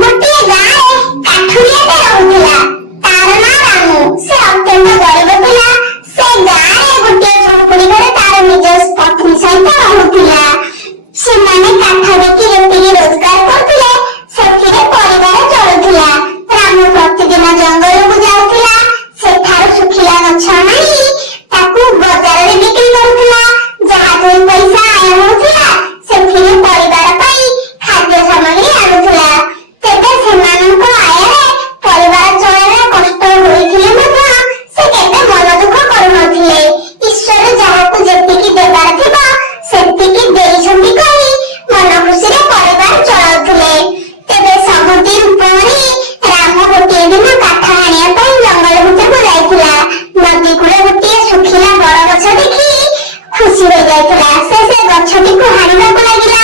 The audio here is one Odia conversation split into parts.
गोटे गाँव काठुरियाटे रहुथिला। तार ना रामू। से अत्यंत गरीब थिला। से गाँव गोटे झोपड़ी घरे तार निज पत्नी सहित रहुथिला। सेमाने काठ देखि जेतिकी रोजगार करथिले सेथिरे परिवार चलुथिला। रामू प्रतिदिन जंगलକୁ जाउथिला। सेठार सुखिला गछ आनी ताकू बजाରରେ बिक्री करुथिला। जहा ଦୁଇ पैसा आय होउथिला सेथिरे परिवार पई खाद्य सामग्री आनुथिला। तेबे सेମାନଙ୍କ आୟରେ परिवार चलाଇବା कष्ट ହୋଇଥିଲେ ମଧ୍ୟ ସେ କେବେ ମନ ଦୁଃଖ କରୁନଥିଲେ। ଈଶ୍ୱର ଯାହାକୁ ଯେତିକି ଦେବାର ଥିବ ସେତିକି ଦେଇଛନ୍ତି କହି ମନ ଖୁସିରେ ପରିବାର ଚଳାଉଥିଲେ। ତେବେ ସମୁଦି ରୂପରେ ରାମ ଗୋଟିଏ ଦିନ କାଠ ଆଣିବା ପାଇଁ ଜଙ୍ଗଲ ଭିତରକୁ ଯାଇଥିଲା। ନଦୀ କୂଳେ ଗୋଟିଏ ଶୁଖିଲା ବଡ଼ ଗଛ ଦେଖି ଖୁସି ହୋଇଯାଇଥିଲା। ସେ ଗଛଟିକୁ ହାଣିବାକୁ ଲାଗିଲା।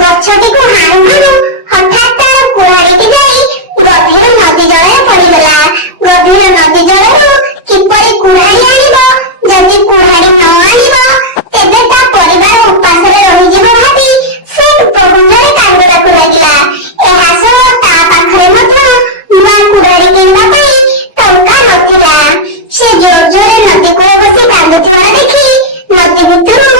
ଗଛଟିକୁ ହାଣୁ ହାଣୁ ହଠାତ୍ ତାର କୁରାଢ଼ୀଟି ଯାଇ ଗଭୀର ନଦୀ ଜଳରେ ପଡ଼ିଗଲା। ଗଭୀର ନଦୀ ଜଳରୁ କିପରି କୁରାଢ଼ୀ ଆଣିବ? ଯଦି କୁରାଢ଼ୀ ନ ଆଣିବ ତେବେ ତା ପରିବାର ଉପାସରେ ରହିଯିବ ଭାବି ସେ ପ୍ରବଳରେ କାନ୍ଦିବାକୁ ଲାଗିଲା। ଏହା ସହ ତା ପାଖରେ ମଧ୍ୟ ନୂଆ କୁରାଢ଼ୀ କିଣିବା ପାଇଁ ଟଙ୍କା ନଥିଲା। ସେ ଜୋର ଜୋରରେ ନଦୀ କୂଳେ ବସି କାନ୍ଦୁଥିବାର ଦେଖି ନଦୀ ଭିତରୁ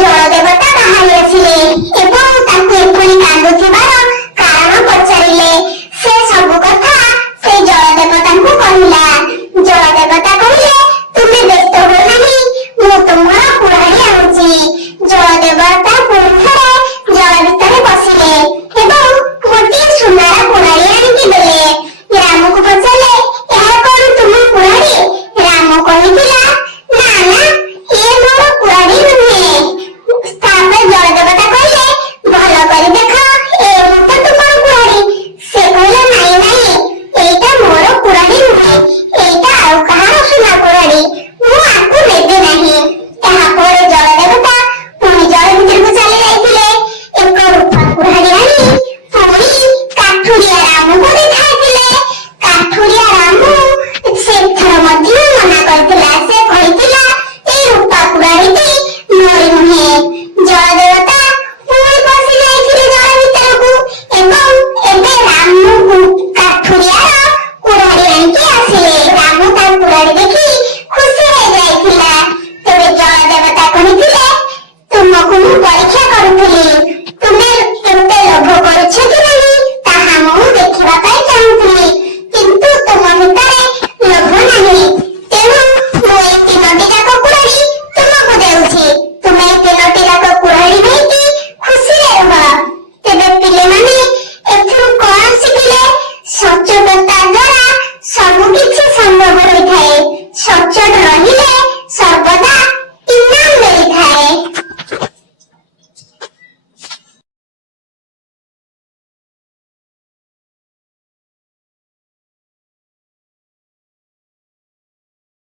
ଜଳ ଦେବତା ବାହାରି ଆସିଲେ ଏବଂ ତାକୁ ଏପରି କାନ୍ଦୁଥିବାର କାରଣ ପଚାରିଲେ। ସେ ସବୁ କଥା ସେ ଜଳ ଦେବତାଙ୍କୁ କହିଲା। ଜଳ ଦେବତା କହିଲେ, ତୁମେ ବ୍ୟସ୍ତ ହୁଅ ନାହିଁ, ମୁଁ ତୁମର କୁରାଢ଼ୀ ଆଣୁଛି। ଜଳ ଦେବତା ପୁଣି ଥରେ ଜଳ ଭିତରେ ବସିଲେ ଏବଂ ଗୋଟିଏ ସୁନାର କୁରାଢ଼ୀ ଆଣିକି ଦେଲେ। ରାମକୁ ପଚାରିଲେ, ଏହା କଣ ତୁମ କୁରାଢ଼ୀ? ରାମ କହିଥିଲା, ନା ନା, ଏ ମୋର କୁରାଢ଼ୀ ନୁହେଁ। ତାପରେ ଜଳ ଦେବତା କହିଲେ, ଭଲ କରି ଦେଖ, ଏ ତ ତୁମର କୁରାଢ଼ୀ। ସେ କହିଲା, ନାଇଁ ନାଇଁ, ଏଇଟା ମୋର କୁରାଢ଼ୀ ନୁହେଁ, ଏଇଟା ଆଉ କାହାର ସୁନା କୁରାଢ଼ୀ, ମୁଁ ଆକୁ ନେବି ନାହିଁ। ଏହାପରେ ଜଳ ଦେବତା ପୁଣି ଜଳ ଭିତରକୁ ଚାଲି ଯାଇଥିଲେ। ଏକ ରୂପା କୁରାଢ଼ୀ ଆଣି ପୁଣି କାଠୁରିଆ ରାମକୁ ଦେଖାଇଥିଲେ। କାଠୁରିଆ ରାମୁ ସେଥର ମଧ୍ୟ ମନା କରିଥିଲା। ସେ କହିଥିଲା, ଏଇ ରୂପା କୁରାଢ଼ୀଟି ମୋରି ନୁହେଁ। ଜଳ ଦେବତା ପୁଣି ପଶି ଯାଇଥିଲେ ଜଳ ଭିତରକୁ ଏବଂ ଏବେ ରାମକୁ କାଠୁରିଆର କୁରାଢ଼ୀ ଆଣିକି ଆସିଲେ। ରାମ ତା କୁରାଢ଼ୀ ଦେଖି ଖୁସି ହୋଇଯାଇଥିଲା। ତେବେ ଜଳ ଦେବତା କହିଥିଲେ, ତୁମକୁ ମୁଁ ପରୀକ୍ଷା କରୁଥିଲି, ତୁମେ କେତେ ଲୋଭ କରୁଛ କି ନାହିଁ ତାହା ମୁଁ ଦେଖିବା ପାଇଁ ଚାହୁଁଥିଲି, କିନ୍ତୁ ତୁମ ଭିତରେ ଲୋଭ ନାହିଁ। ତେଣୁ ମୁଁ ଏଇ ତିନୋଟି ଯାକ କୁରାଢ଼ୀ ତୁମକୁ ଦେଉଛି। ତୁମେ ଏଇ ତିନୋଟି ଯାକ କୁରାଢ଼ୀ ନେଇକି ଖୁସିରେ ରୁହ। ତେବେ ପିଲାମାନେ ଏଥିରୁ କଣ ଶିଖିଲେ? ସଚ୍ଚୋଟତା ଦ୍ୱାରା ସବୁ କିଛି ସମ୍ଭବ ହୋଇଥାଏ। ସଚ୍ଚୋଟ ରହିଲେ